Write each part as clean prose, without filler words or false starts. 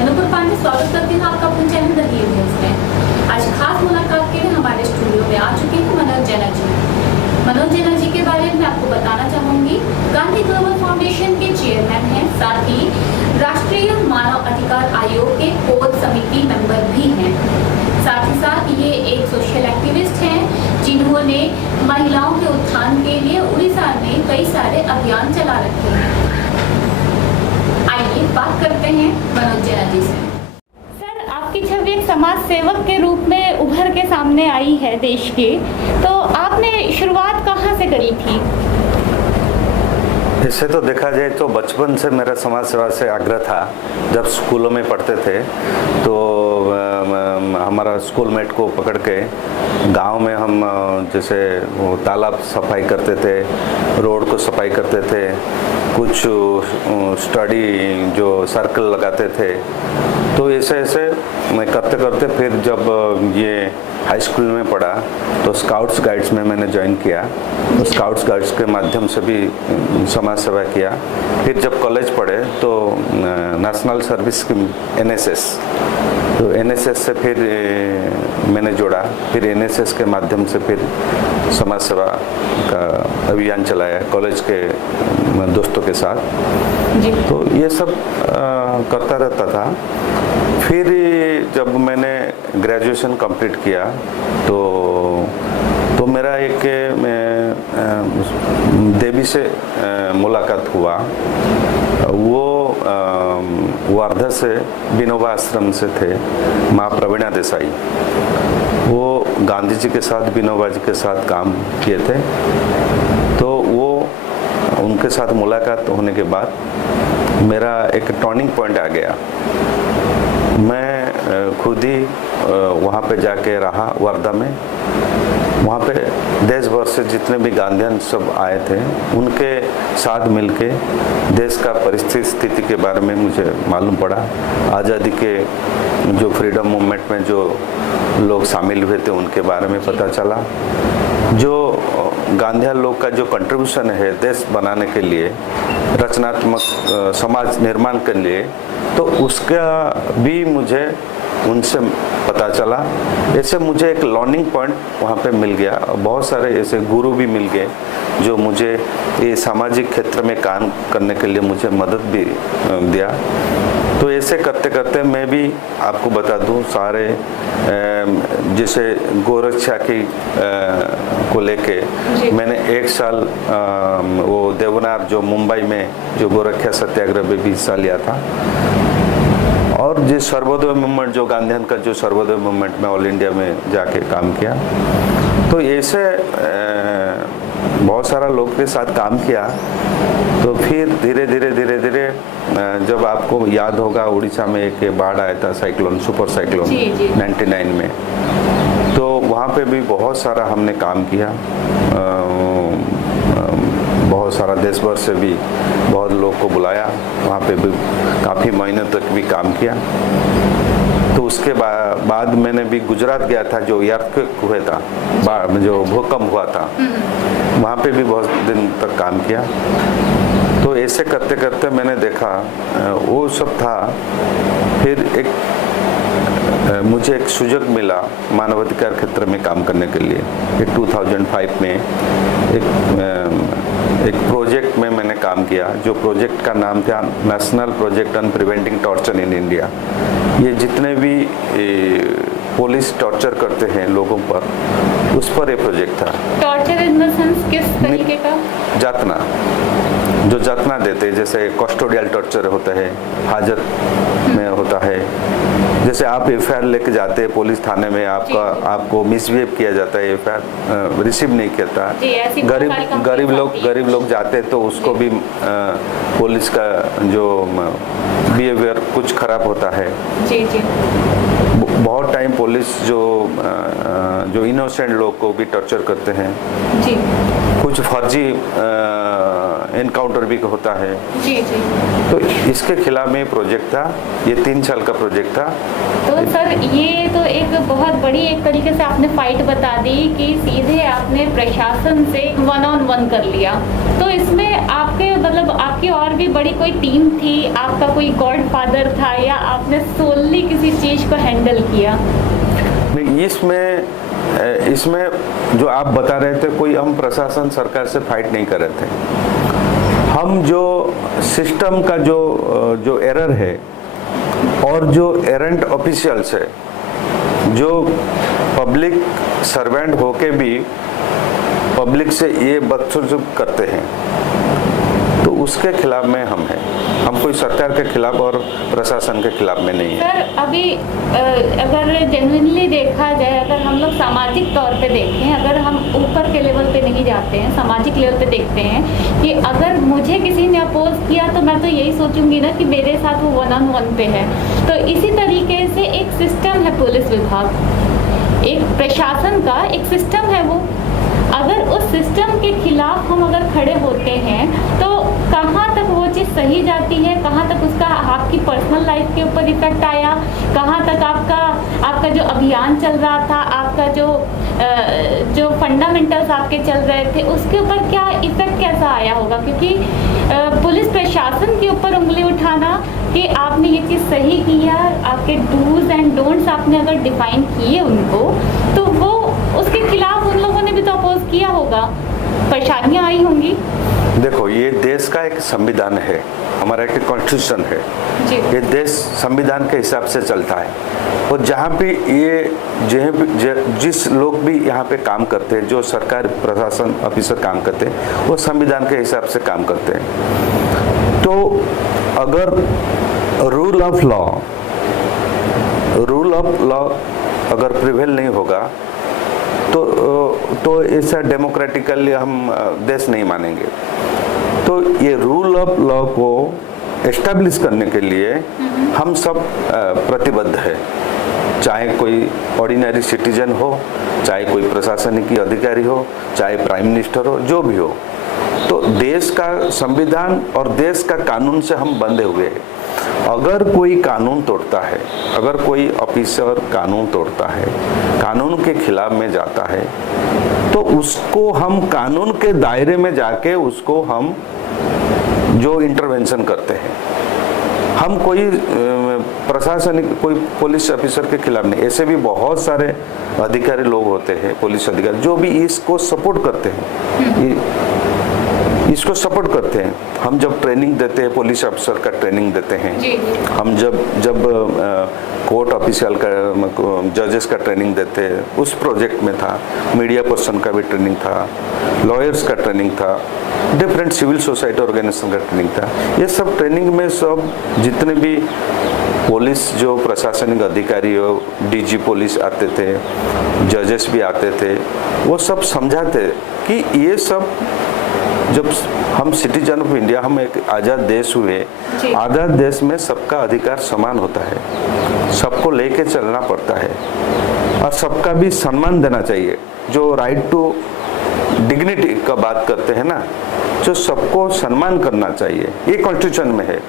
मैं नूपुर पांडे स्वागत करती हूँ आपका अपने चैनल द हिल न्यूज में। आज खास मुलाकात के लिए हमारे स्टूडियो में आ चुके हैं मनोज जैना जी। मनोज जैना जी के बारे में आपको बताना चाहूंगी, गांधी ग्लोबल फाउंडेशन के चेयरमैन हैं, साथ ही राष्ट्रीय मानव अधिकार आयोग के कोर समिति मेंबर भी हैं। साथ ही साथ ये एक सोशल एक्टिविस्ट हैं, जिन्होंने महिलाओं के उत्थान के लिए उड़ीसा में कई सारे अभियान चला रखे हैं। आइए बात करते हैं मनोज जैना जी से। सर, आपकी छवि एक समाज सेवक के रूप में उभर के सामने आई है देश के, तो आपने शुरुआत कहाँ से करी थी? इससे तो देखा जाए तो बचपन से मेरा समाज सेवा से आग्रह था। जब स्कूलों में पढ़ते थे तो हमारा स्कूलमेट को पकड़ के गांव में हम जैसे वो तालाब सफाई करते थे, रोड को सफाई करते थे, कुछ स्टडी जो सर्कल लगाते थे। तो ऐसे ऐसे करते करते फिर जब ये हाई स्कूल में पढ़ा तो स्काउट्स गाइड्स में मैंने ज्वाइन किया। तो स्काउट्स गाइड्स के माध्यम से भी समाज सेवा किया। फिर जब कॉलेज पढ़े तो नेशनल सर्विस की एनएसएस, तो एनएसएस से फिर मैंने जोड़ा। फिर एनएसएस के माध्यम से फिर समाज सेवा का अभियान चलाया कॉलेज के दोस्तों के साथ जी। तो ये सब करता रहता था। फिर जब मैंने ग्रेजुएशन कंप्लीट किया तो मेरा एक देवी से मुलाकात हुआ। वो वार्धा से विनोबा आश्रम से थे, माँ प्रवीणा देसाई। वो गांधी जी के साथ, विनोबा जी के साथ काम किए थे। तो वो उनके साथ मुलाकात होने के बाद मेरा एक टर्निंग पॉइंट आ गया। मैं खुद ही वहाँ पे जाके रहा वर्धा में। वहाँ पे देश भर से जितने भी गांधीयन सब आए थे, उनके साथ मिलके देश का परिस्थिति स्थिति के बारे में मुझे मालूम पड़ा। आज़ादी के जो फ्रीडम मूवमेंट में जो लोग शामिल हुए थे उनके बारे में पता चला। जो गांधीयन लोग का जो कंट्रीब्यूशन है देश बनाने के लिए, रचनात्मक समाज निर्माण के लिए, तो उसका भी मुझे उनसे पता चला। ऐसे मुझे एक लर्निंग पॉइंट वहाँ पे मिल गया। बहुत सारे ऐसे गुरु भी मिल गए जो मुझे ये सामाजिक क्षेत्र में काम करने के लिए मुझे मदद भी दिया। तो ऐसे करते करते मैं भी आपको बता दूं, सारे जैसे गोरक्षा की को लेके मैंने 1 साल वो देवनार जो मुंबई में जो गोरक्षा सत्याग्रह में भी हिस्सा लिया था। और जिस सर्वोदय मूवमेंट जो गांधीयन का जो सर्वोदय मूवमेंट में ऑल इंडिया में जाके काम किया। तो ऐसे बहुत सारा लोग के साथ काम किया। तो फिर धीरे धीरे जब आपको याद होगा, उड़ीसा में एक बाढ़ आया था, साइक्लोन, सुपर साइक्लोन 99 में। तो वहाँ पे भी बहुत सारा हमने काम किया। बहुत सारा देश भर से भी बहुत लोग को बुलाया, वहाँ पे भी काफ़ी महीनों तक भी काम किया। तो उसके बाद मैंने भी गुजरात गया था, जो अर्थक्वेक हुआ था, जो भूकंप हुआ था, वहाँ पे भी बहुत दिन तक काम किया। तो ऐसे करते करते मैंने देखा वो सब था। फिर मुझे एक सुযোগ मिला मानवाधिकार क्षेत्र में काम करने के लिए। 2005 में एक प्रोजेक्ट में मैंने काम किया, जो प्रोजेक्ट का नाम था national project on preventing torture in India. ये जितने भी पुलिस टॉर्चर करते हैं लोगों पर, उस पर ये प्रोजेक्ट था। टॉर्चर इन द सेंस किस तरीके का? जातना, जो जातना देते हैं, जैसे कस्टोडियल टॉर्चर होता है, हाजत में होता है। जैसे आप एफआईआर लेके जाते हैं पुलिस थाने में, आपको मिसबिहेव किया जाता है, एफआईआर रिसीव नहीं करता। गरीब लोग जाते हैं तो उसको भी पुलिस का जो बिहेवियर कुछ खराब होता है। जी जी। बहुत टाइम पुलिस जो इनोसेंट लोग को भी टॉर्चर करते हैं। जी। कुछ फर्जी एनकाउंटर भी होता है। जी जी। तो इसके खिलाफ में प्रोजेक्ट था, ये 3 साल का प्रोजेक्ट था। तो सर ये तो एक बहुत बड़ी एक तरीके से आपने फाइट बता दी कि सीधे आपने प्रशासन से 1-on-1 कर लिया। तो इसमें आपके मतलब आपकी और भी बड़ी कोई टीम थी, आपका कोई गॉडफादर था, या आपने सोलली किसी चीज को हैंडल किया? नहीं, इसमें जो आप बता रहे थे, कोई हम प्रशासन सरकार से फाइट नहीं कर रहे थे। हम जो सिस्टम का जो एरर है और जो एरेंट ऑफिशियल्स है, जो पब्लिक सर्वेंट होके भी पब्लिक से ये बदसलूक करते हैं, तो उसके खिलाफ में हम हैं। हम कोई सरकार के खिलाफ और प्रशासन के खिलाफ में नहीं है। सर अभी अगर जेन्युइनली देखा जाए, अगर हम लोग सामाजिक तौर पे देखें, अगर हम ऊपर के लेवल पे नहीं जाते हैं, सामाजिक लेवल पे देखते हैं कि अगर मुझे किसी ने अपोज किया तो मैं तो यही सोचूंगी ना कि मेरे साथ वो 1-on-1 पे है। तो इसी तरीके से एक सिस्टम है पुलिस विभाग, एक प्रशासन का एक सिस्टम है वो। अगर उस सिस्टम के खिलाफ हम अगर खड़े होते हैं तो कहाँ तक वो चीज़ सही जाती है, कहाँ तक उसका आपकी पर्सनल लाइफ के ऊपर इफेक्ट आया, कहाँ तक आपका जो अभियान चल रहा था, आपका जो फंडामेंटल्स आपके चल रहे थे, उसके ऊपर क्या इफेक्ट कैसा आया होगा? क्योंकि पुलिस प्रशासन के ऊपर उंगली उठाना कि आपने ये चीज़ सही किया, आपके डूज एंड डोंट्स आपने अगर डिफाइन किए उनको, तो वो उसके खिलाफ उन लोगों ने भी तो अपोज किया होगा, परेशानियां आई होंगी। देखो, ये देश का एक संविधान है, हमारा एक कॉन्स्टिट्यूशन है जी। ये देश संविधान के हिसाब से चलता है। और जहाँ पे जिस लोग भी यहाँ पे काम करते हैं, जो सरकार प्रशासन ऑफिसर काम करते हैं, वो संविधान के हिसाब से काम करते हैं। तो अगर रूल ऑफ लॉ अगर प्रिवेल नहीं होगा तो ऐसा डेमोक्रेटिकली हम देश नहीं मानेंगे। तो ये रूल ऑफ लॉ को एस्टैब्लिश करने के लिए हम सब प्रतिबद्ध है, चाहे कोई ऑर्डिनरी सिटीजन हो, चाहे कोई प्रशासनिक अधिकारी हो, चाहे प्राइम मिनिस्टर हो, जो भी हो। तो देश का संविधान और देश का कानून से हम बंधे हुए हैं। अगर कोई कानून तोड़ता है, अगर कोई ऑफिसर कानून तोड़ता है, कानून के खिलाफ में जाता है, तो उसको हम कानून के दायरे में जाके उसको हम जो इंटरवेंशन करते हैं, हम कोई प्रशासनिक कोई पुलिस ऑफिसर के खिलाफ नहीं। ऐसे भी बहुत सारे अधिकारी लोग होते हैं, पुलिस अधिकारी, जो भी इसको सपोर्ट करते हैं, इसको सपोर्ट करते हैं। हम जब ट्रेनिंग देते हैं, पुलिस ऑफिसर का ट्रेनिंग देते हैं, हम जब कोर्ट ऑफिशियल का जजेस का ट्रेनिंग देते हैं, उस प्रोजेक्ट में था। मीडिया पर्सन का भी ट्रेनिंग था, लॉयर्स का ट्रेनिंग था, डिफरेंट सिविल सोसाइटी ऑर्गेनाइजेशन का ट्रेनिंग था। ये सब ट्रेनिंग में सब जितने भी पुलिस जो प्रशासनिक अधिकारी हो, डीजी पुलिस आते थे, जजेस भी आते थे, वो सब समझाते कि ये सब जब हम सिटीजन ऑफ इंडिया, हम एक आज़ाद देश हुए, आज़ाद देश में सबका अधिकार समान होता है, सबको लेके चलना पड़ता है और सबका भी सम्मान देना चाहिए। जो राइट टू डिग्निटी का बात करते हैं ना, जो सबको सम्मान करना चाहिए, ये कॉन्स्टिट्यूशन में है।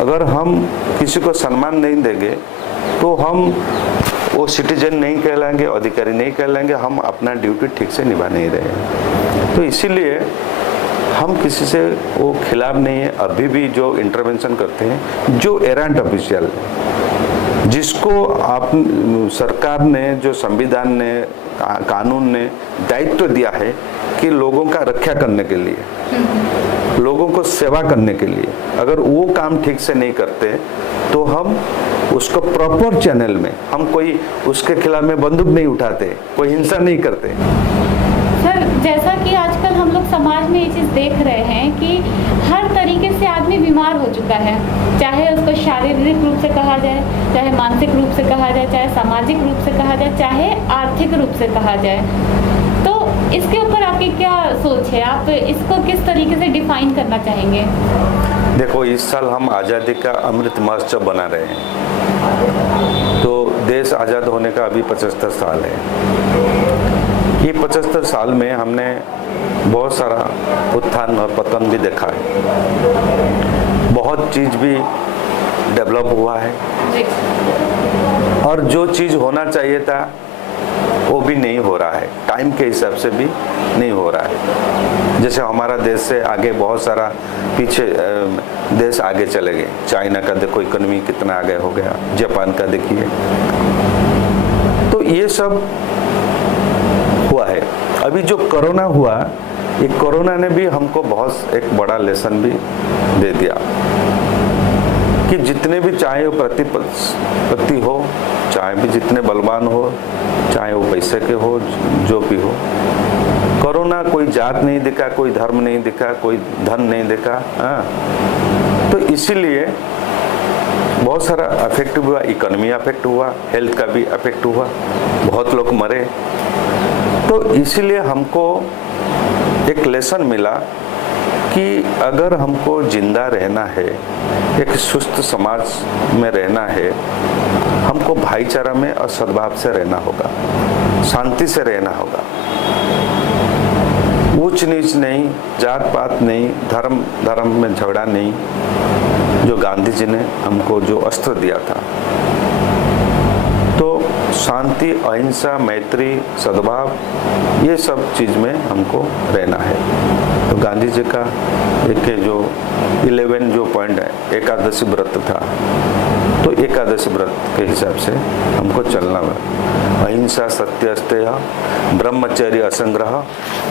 अगर हम किसी को सम्मान नहीं देंगे तो हम वो सिटीजन नहीं कहलाएंगे, अधिकारी नहीं कहलाएंगे, हम अपना ड्यूटी ठीक से निभा नहीं रहे। तो इसीलिए हम किसी से वो खिलाफ नहीं है। अभी भी जो इंटरवेंशन करते हैं, जो एरेंट ऑफिशियल, जिसको आप सरकार ने, जो संविधान ने, कानून ने दायित्व दिया है कि लोगों का रक्षा करने के लिए, लोगों को सेवा करने के लिए, अगर वो काम ठीक से नहीं करते तो हम उसको प्रॉपर चैनल में, हम कोई उसके खिलाफ में बंदूक नहीं उठाते, कोई हिंसा नहीं करते। सर जैसा कि आजकल हम लोग समाज में ये चीज़ देख रहे हैं कि हर तरीके से आदमी बीमार हो चुका है, चाहे उसको शारीरिक रूप से कहा जाए, चाहे मानसिक रूप से कहा जाए, चाहे सामाजिक रूप से कहा जाए, चाहे आर्थिक रूप से कहा जाए। तो इसके ऊपर आपकी क्या सोच है? आप इसको किस तरीके से डिफाइन करना चाहेंगे? देखो, इस साल हम आज़ादी का अमृत महोत्सव बना रहे हैं। तो देश आज़ाद होने का अभी 75 साल है। ये 75 साल में हमने बहुत सारा उत्थान और पतन भी देखा है, बहुत चीज़ भी डेवलप हुआ है, और जो चीज़ होना चाहिए था वो भी नहीं हो रहा है, टाइम के हिसाब से भी नहीं हो रहा है। जैसे हमारा देश से आगे बहुत सारा पीछे देश आगे चले गए। चाइना का देखो इकोनॉमी कितना आगे हो गया, जापान का देखिए। तो ये सब हुआ है। अभी जो कोरोना हुआ, ये कोरोना ने भी हमको बहुत एक बड़ा लेसन भी दे दिया कि जितने भी चाहे वो प्रतिपत्ति हो, चाहे भी जितने बलवान हो, चाहे वो पैसे के हो, जो भी हो, कोरोना कोई जात नहीं दिखा, कोई धर्म नहीं दिखा, कोई धन नहीं दिखा। तो इसीलिए बहुत सारा अफेक्ट हुआ, इकोनॉमी अफेक्ट हुआ, हेल्थ का भी अफेक्ट हुआ, बहुत लोग मरे। तो इसीलिए हमको एक लेसन मिला कि अगर हमको जिंदा रहना है, एक सुस्त समाज में रहना है, हमको भाईचारा में और सद्भाव से रहना होगा, शांति से रहना होगा। ऊंच नीच नहीं, जात पात नहीं, धर्म में झगड़ा नहीं, जो गांधी जी ने हमको जो अस्त्र दिया था। तो शांति, अहिंसा, मैत्री, सद्भाव, ये सब चीज में हमको रहना है। तो गांधी जी का एक जो 11 जो पॉइंट है, एकादशी व्रत था, तो एकादशी व्रत के हिसाब से हमको चलना है। अहिंसा, सत्य, अस्तेय, ब्रह्मचर्य, असंग्रह,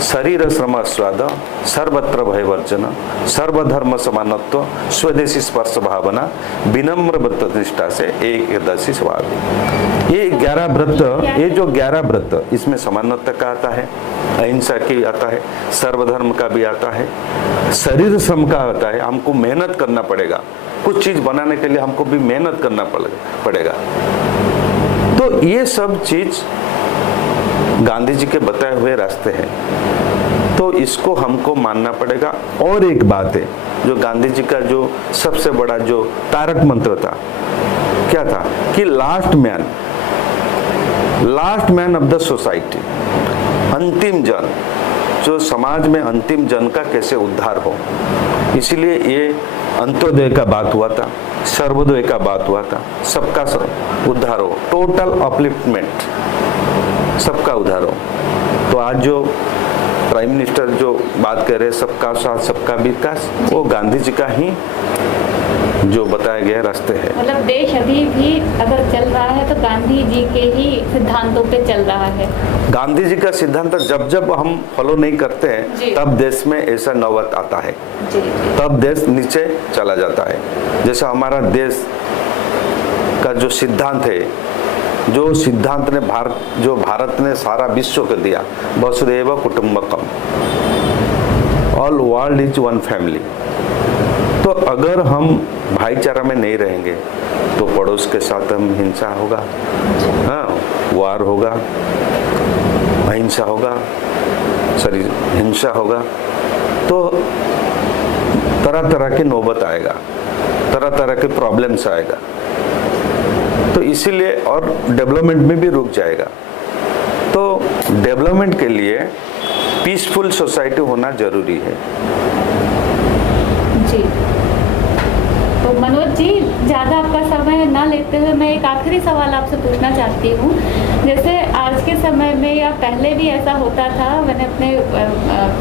शरीर श्रम स्वाद, सर्वत्र भयवर्जन, सर्वधर्म समानत्व, स्वदेशी स्पर्श भावना, विनम्र व्रत निष्ठा से एकदशी स्वभाव। ये 11 व्रत, ये जो 11 व्रत, इसमें समानत्व का आता है, अहिंसा की आता है, सर्वधर्म का भी आता है, शरीर श्रम का आता है। हमको मेहनत करना पड़ेगा, कुछ चीज बनाने के लिए हमको भी मेहनत करना पड़ेगा। तो ये सब चीज गांधी जी के बताए हुए रास्ते हैं, तो इसको हमको मानना पड़ेगा। और एक बात है, जो गांधी जी का जो सबसे बड़ा जो तारक मंत्र था, क्या था कि last man of the society, अंतिम जन, जो समाज में अंतिम जन का कैसे उद्धार हो। इसीलिए ये अंत्योदय का बात हुआ था, सर्वोदय का बात हुआ था, सबका उद्धार हो, टोटल अपलिफ्टमेंट, सबका उद्धार हो। तो आज जो प्राइम मिनिस्टर जो बात कर रहे सबका साथ सबका विकास, वो गांधी जी का ही जो बताए गए रास्ते हैं। मतलब देश अभी भी अगर चल रहा है तो गांधी जी के ही सिद्धांतों पे चल रहा है। गांधी जी का सिद्धांत जब हम फॉलो नहीं करते हैं, तब देश में ऐसा नौबत आता है, तब देश नीचे चला जाता है। जैसा हमारा देश का जो सिद्धांत है, जो सिद्धांत ने भारत ने सारा विश्व को दिया, वसुधैव कुटुंबकम, all world is one family. तो अगर हम भाईचारा में नहीं रहेंगे तो पड़ोस के साथ हम हिंसा होगा, हाँ, वार होगा, अहिंसा होगा, हिंसा होगा, तो तरह तरह की नौबत आएगा, तरह तरह के प्रॉब्लम्स आएगा। तो इसीलिए और डेवलपमेंट में भी रुक जाएगा। तो डेवलपमेंट के लिए पीसफुल सोसाइटी होना जरूरी है। जी, तो मनोज जी, ज़्यादा आपका समय ना लेते हुए मैं एक आखिरी सवाल आपसे पूछना चाहती हूँ। जैसे आज के समय में या पहले भी ऐसा होता था, मैंने अपने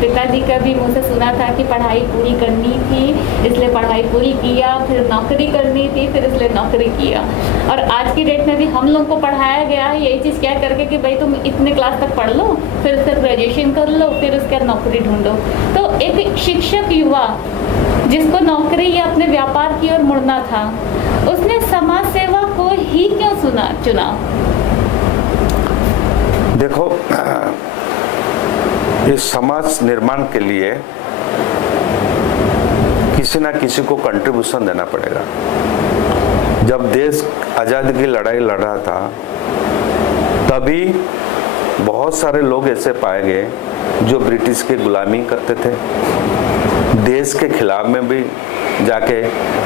पिताजी का भी मुँह से सुना था कि पढ़ाई पूरी करनी थी इसलिए पढ़ाई पूरी किया, फिर नौकरी करनी थी फिर इसलिए नौकरी किया। और आज की डेट में भी हम लोग को पढ़ाया गया है यही चीज़ क्या करके कि भाई तुम इतने क्लास तक पढ़ लो, फिर उसका ग्रेजुएशन कर लो, फिर उसके बाद नौकरी ढूंढो। तो एक शिक्षक युवा जिसको नौकरी या अपने व्यापार की ओर मुड़ना था, उसने समाज सेवा को ही क्यों चुना? देखो, इस समाज निर्माण के लिए किसी ना किसी को कंट्रीब्यूशन देना पड़ेगा। जब देश आजादी की लड़ाई लड़ रहा था, तभी बहुत सारे लोग ऐसे पाए गए जो ब्रिटिश की गुलामी करते थे, देश के खिलाफ में भी जाके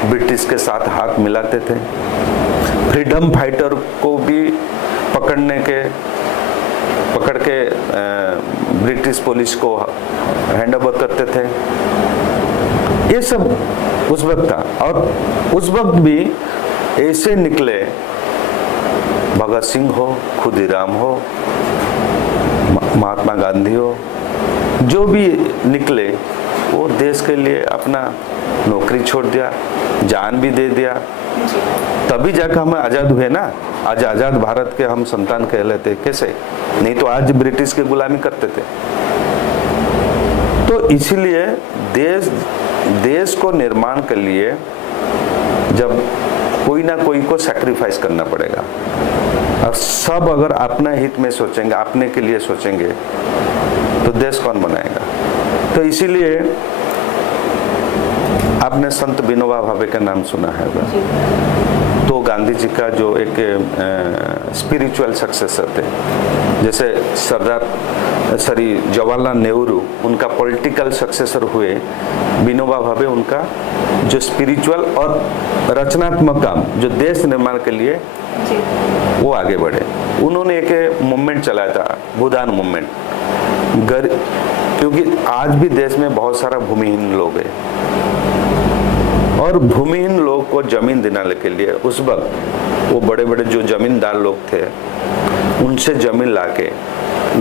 ब्रिटिश के साथ हाथ मिलाते थे, फ्रीडम फाइटर को भी पकड़ के ब्रिटिश पुलिस को हैंड ओवर करते थे। ये सब उस वक्त था। और उस वक्त भी ऐसे निकले, भगत सिंह हो, खुदीराम हो, महात्मा गांधी हो, जो भी निकले वो देश के लिए अपना नौकरी छोड़ दिया, जान भी दे दिया। तभी जाकर हम आजाद हुए ना। आज आजाद भारत के हम संतान कहलाते। कैसे? नहीं तो आज ब्रिटिश की गुलामी करते थे। तो इसीलिए देश को निर्माण के लिए जब कोई ना कोई को सैक्रिफाइस करना पड़ेगा, और सब अगर अपना हित में सोचेंगे, अपने के लिए सोचेंगे, तो देश कौन बनाएगा? तो इसीलिए आपने संत विनोबा भावे का नाम सुना है। तो गांधी जी का जो एक स्पिरिचुअल सक्सेसर थे, जैसे जवाहरलाल नेहरू उनका पॉलिटिकल सक्सेसर हुए, विनोबा भावे उनका जो स्पिरिचुअल और रचनात्मक काम जो देश निर्माण के लिए वो आगे बढ़े। उन्होंने एक मूवमेंट चलाया था, भूदान मूवमेंट। क्योंकि आज भी देश में बहुत सारा भूमिहीन लोग हैं, और भूमिहीन लोग को जमीन दिलाने के लिए उस वक्त वो बड़े बड़े जो जमींदार लोग थे उनसे जमीन लाके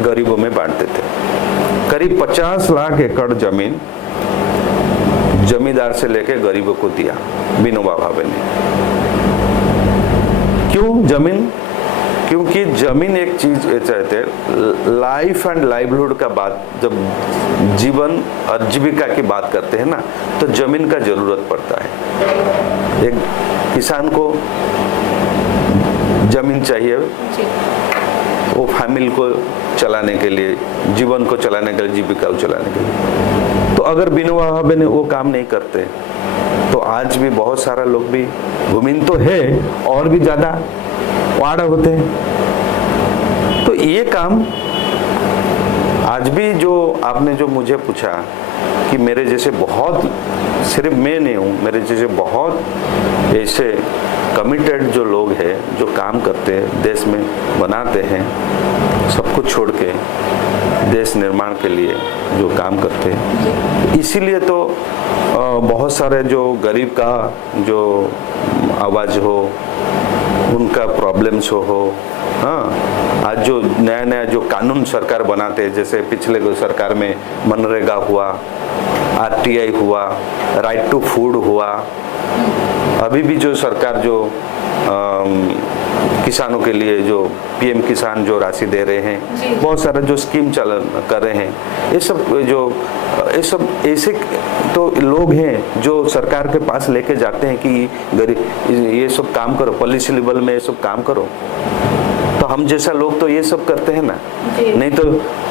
गरीबों में बांटते थे। करीब 50 लाख एकड़ जमीन जमींदार से लेके गरीबों को दिया विनोबा भावे ने। क्यों जमीन? क्योंकि जमीन एक चीज चाहते, लाइफ एंड लाइवलीहुड का बात, जब जीवन और जीविका की बात करते हैं ना, तो जमीन का जरूरत पड़ता है। एक किसान को जमीन चाहिए वो फैमिली को चलाने के लिए, जीवन को चलाने के लिए, जीविका को चलाने के लिए। तो अगर विनोबा भावे ने वो काम नहीं करते तो आज भी बहुत सारा लोग भी भूमिहीन तो है और भी ज्यादा वाड़ा होते हैं। तो ये काम आज भी, जो आपने जो मुझे पूछा कि मेरे जैसे बहुत, सिर्फ मैं नहीं हूँ, मेरे जैसे बहुत ऐसे कमिटेड जो लोग हैं जो काम करते हैं, देश में बनाते हैं, सब कुछ छोड़ के देश निर्माण के लिए जो काम करते हैं। इसीलिए तो बहुत सारे जो गरीब का जो आवाज हो, उनका प्रॉब्लम्स हो। हाँ, आज जो नया नया जो कानून सरकार बनाते हैं, जैसे पिछले सरकार में मनरेगा हुआ, RTI हुआ, राइट टू फूड हुआ, अभी भी जो सरकार जो किसानों के लिए जो PM किसान जो राशि दे रहे हैं, बहुत सारा जो स्कीम चलन कर रहे हैं, ये सब ऐसे तो लोग हैं जो सरकार के पास लेके जाते हैं कि गरीब ये सब काम करो, पॉलिसी लेवल में ये सब काम करो। तो हम जैसा लोग तो ये सब करते हैं ना, नहीं तो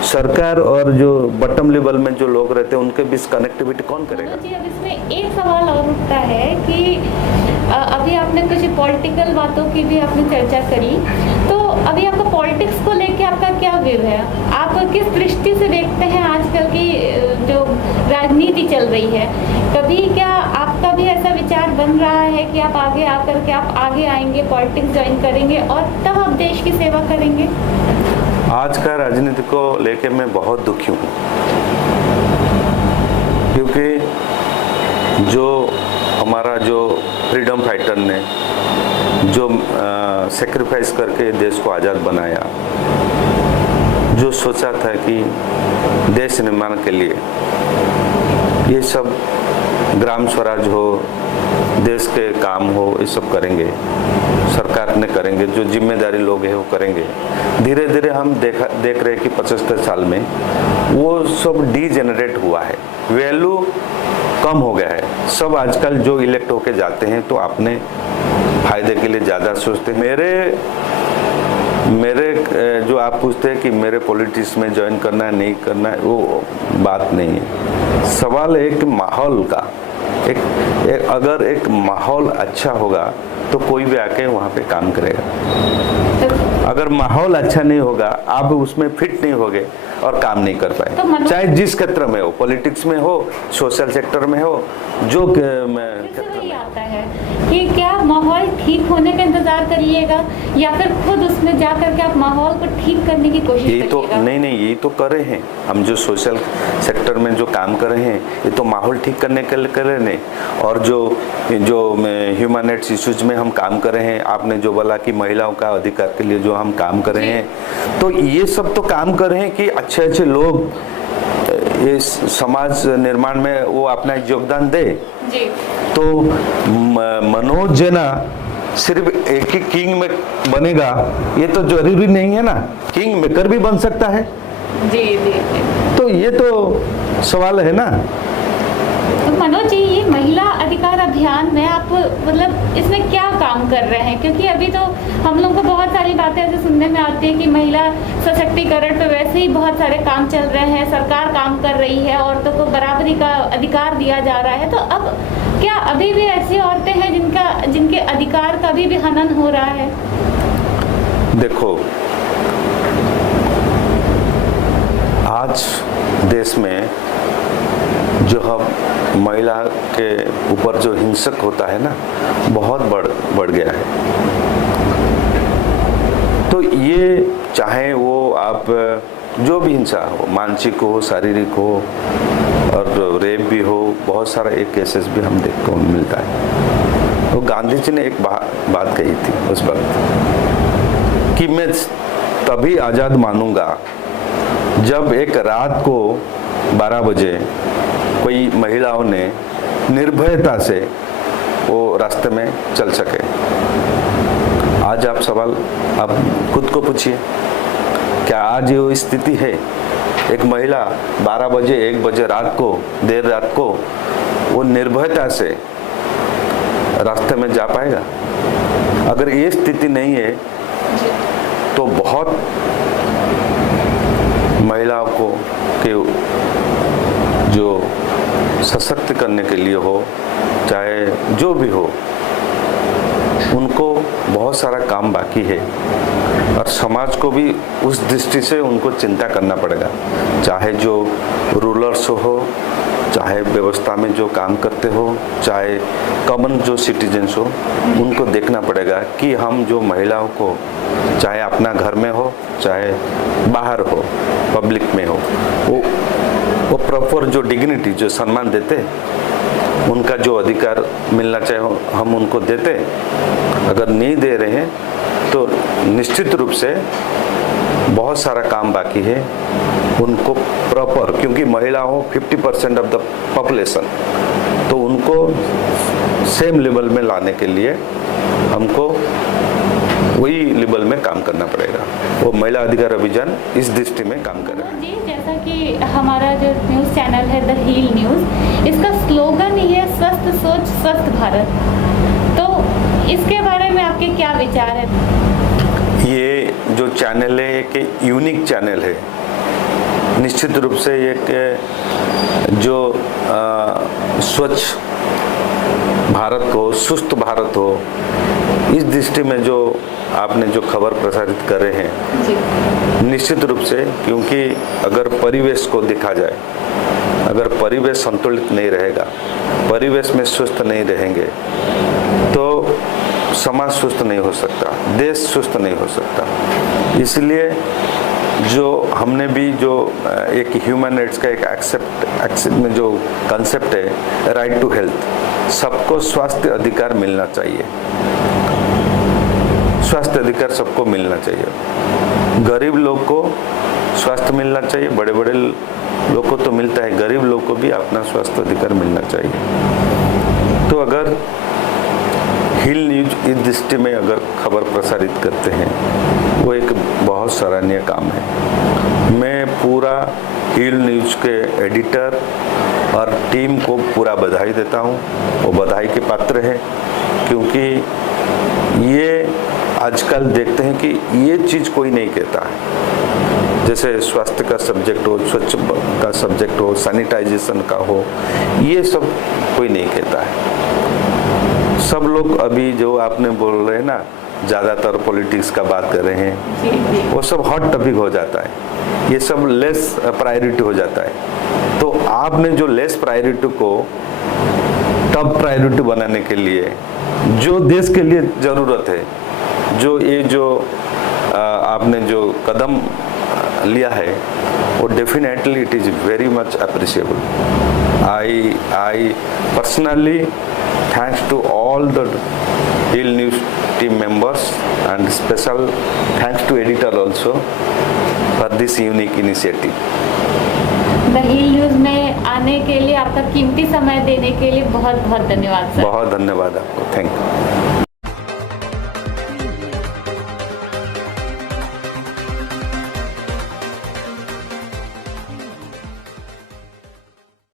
सरकार और जो बॉटम लेवल में जो लोग रहते हैं उनके बीच कनेक्टिविटी कौन करेगा? जी, अब इसमें एक सवाल और उठता है कि अभी आपने कुछ पॉलिटिकल बातों की भी आपने चर्चा करी, तो अभी आपका पॉलिटिक्स को लेके आपका क्या व्यू है? आप किस दृष्टि से देखते हैं आजकल की जो राजनीति चल रही है? कभी क्या आपका भी ऐसा विचार बन रहा है कि आप आगे आकर के आप आगे आएंगे, पॉलिटिक्स ज्वाइन करेंगे और तब आप देश की सेवा करेंगे? आज का राजनीति को लेके मैं बहुत दुखी हूँ, क्योंकि जो हमारा जो फ्रीडम फाइटर ने जो सेक्रीफाइस करके देश को आज़ाद बनाया, जो सोचा था कि देश निर्माण के लिए ये सब ग्राम स्वराज हो, देश के काम हो, ये सब करेंगे, सरकार ने करेंगे, जो जिम्मेदारी लोग हैं वो करेंगे। धीरे धीरे हम देख रहे हैं कि 75 साल में वो सब डीजेनरेट हुआ है, वैल्यू कम हो गया है। सब आजकल जो इलेक्ट होके जाते हैं तो अपने फायदे के लिए ज़्यादा सोचते हैं। मेरे जो आप पूछते हैं कि मेरे पॉलिटिक्स में ज्वाइन करना है नहीं करना है, वो बात नहीं है। सवाल है कि माहौल का, अगर एक माहौल अच्छा होगा तो कोई भी आके वहाँ पे काम करेगा। अगर माहौल अच्छा नहीं होगा, आप उसमें फिट नहीं होगे और काम नहीं कर पाए, चाहे जिस क्षेत्र में हो, पॉलिटिक्स में हो, सोशल सेक्टर में हो, जो वही आता है कि क्या माहौल ठीक होने का इंतजार करिएगा या फिर खुद उसमें जा करके आप माहौल को ठीक करने की कोशिश यही तो करिएगा? नहीं, यही तो कर रहे हैं हम, जो सोशल सेक्टर में जो काम कर रहे हैं, ये तो माहौल ठीक करने के लिए कर रहे हैं। और जो ह्यूमन राइट्स इश्यूज में हम काम कर रहे हैं, आपने जो बोला कि महिलाओं का अधिकार के लिए जो हम काम कर रहे हैं, तो ये सब तो काम कर रहे हैं कि अच्छे अच्छे लोग इस समाज निर्माण में वो अपना योगदान दे। जी। तो मनोज जेना सिर्फ एक ही किंग में बनेगा ये तो जरूरी नहीं है ना, किंग मेकर भी बन सकता है। जी जी। तो ये तो सवाल है ना। तो मनोज जी, ये महिला अधिकार अभियान में आप मतलब इसमें क्या काम कर रहे हैं? क्योंकि अभी तो हम लोग को बहुत सारी बातें ऐसे सुनने में आती है कि महिला सशक्तिकरण पे वैसे ही बहुत सारे काम चल रहे हैं, सरकार काम कर रही है, औरतों को बराबरी का अधिकार दिया जा रहा है। तो अब क्या अभी भी ऐसी औरतें हैं जिनके अधिकार का भी हनन हो रहा है? देखो, आज देश में जो हम महिला के ऊपर जो हिंसक होता है ना, बहुत बढ़ गया है। तो ये चाहे वो आप जो भी हिंसा हो, मानसिक हो, शारीरिक हो, और रेप भी हो, बहुत सारा एक केसेस भी हम देखने को मिलता है। तो गांधी जी ने एक बात कही थी उस वक्त कि मैं तभी आज़ाद मानूंगा जब एक रात को 12 बजे कोई महिलाओं ने निर्भयता से वो रास्ते में चल सके। आज आप सवाल आप खुद को पूछिए, क्या आज ये स्थिति है? एक महिला 12 बजे 1 बजे रात को, देर रात को वो निर्भयता से रास्ते में जा पाएगा? अगर ये स्थिति नहीं है तो बहुत महिलाओं को के जो सशक्त करने के लिए हो, चाहे जो भी हो, उनको बहुत सारा काम बाकी है। और समाज को भी उस दृष्टि से उनको चिंता करना पड़ेगा, चाहे जो रूलर्स हो, चाहे व्यवस्था में जो काम करते हो, चाहे कॉमन जो सिटीजन्स हो, उनको देखना पड़ेगा कि हम जो महिलाओं को, चाहे अपना घर में हो चाहे बाहर हो, पब्लिक में हो, वो प्रॉपर जो डिग्निटी, जो सम्मान देते, उनका जो अधिकार मिलना चाहिए हम उनको देते। अगर नहीं दे रहे हैं तो निश्चित रूप से बहुत सारा काम बाकी है उनको प्रॉपर, क्योंकि महिलाओं 50% ऑफ द पॉपुलेशन, तो उनको सेम लेवल में लाने के लिए हमको वही लेवल में काम करना पड़ेगा। वो महिला अधिकार अभियान इस दृष्टि में काम कर रहा है। जी, जैसा कि हमारा जो न्यूज़ चैनल है द हील न्यूज़, इसका स्लोगन ही है स्वस्थ सोच स्वस्थ भारत। तो इसके बारे में आपके क्या विचार है? ये जो चैनल है एक यूनिक चैनल है, निश्चित रूप से एक जो स्वच्छ भारत हो, सुस्त भारत हो, इस दृष्टि में जो आपने जो खबर प्रसारित कर रहे हैं जी। निश्चित रूप से, क्योंकि अगर परिवेश को देखा जाए, अगर परिवेश संतुलित नहीं रहेगा, परिवेश में स्वस्थ नहीं रहेंगे तो समाज स्वस्थ नहीं हो सकता, देश स्वस्थ नहीं हो सकता। इसलिए जो हमने भी जो एक ह्यूमन राइट्स का एक एक्सेप्ट में जो कंसेप्ट है, राइट टू हेल्थ, सबको स्वास्थ्य अधिकार मिलना चाहिए, स्वास्थ्य अधिकार सबको मिलना चाहिए। गरीब लोग को स्वास्थ्य मिलना चाहिए, बड़े बड़े लोग को तो मिलता है, गरीब लोग को भी अपना स्वास्थ्य अधिकार मिलना चाहिए। तो अगर हिल न्यूज इस दृष्टि में अगर खबर प्रसारित करते हैं, वो एक बहुत सराहनीय काम है। मैं पूरा हिल न्यूज के एडिटर और टीम को पूरा बधाई देता हूँ, वो बधाई के पात्र है, क्योंकि ये आजकल देखते हैं कि ये चीज़ कोई नहीं कहता है, जैसे स्वास्थ्य का सब्जेक्ट हो, स्वच्छ का सब्जेक्ट हो, सैनिटाइजेशन का हो, ये सब कोई नहीं कहता है। सब लोग अभी जो आपने बोल रहे हैं ना, ज़्यादातर पॉलिटिक्स का बात कर रहे हैं, जी जी वो सब हॉट टॉपिक हो जाता है, ये सब लेस प्रायोरिटी हो जाता है। तो आपने जो लेस प्रायोरिटी को टॉप प्रायोरिटी बनाने के लिए जो देश के लिए ज़रूरत है, जो आपने जो कदम लिया है, वो definitely it is very much appreciable. I personally thanks to all the hill news team members and special thanks to editor also for this unique initiative. The hill news में आने के लिए, आपका कीमती समय देने के लिए बहुत बहुत धन्यवाद सर। बहुत धन्यवाद आपको, थैंक यू।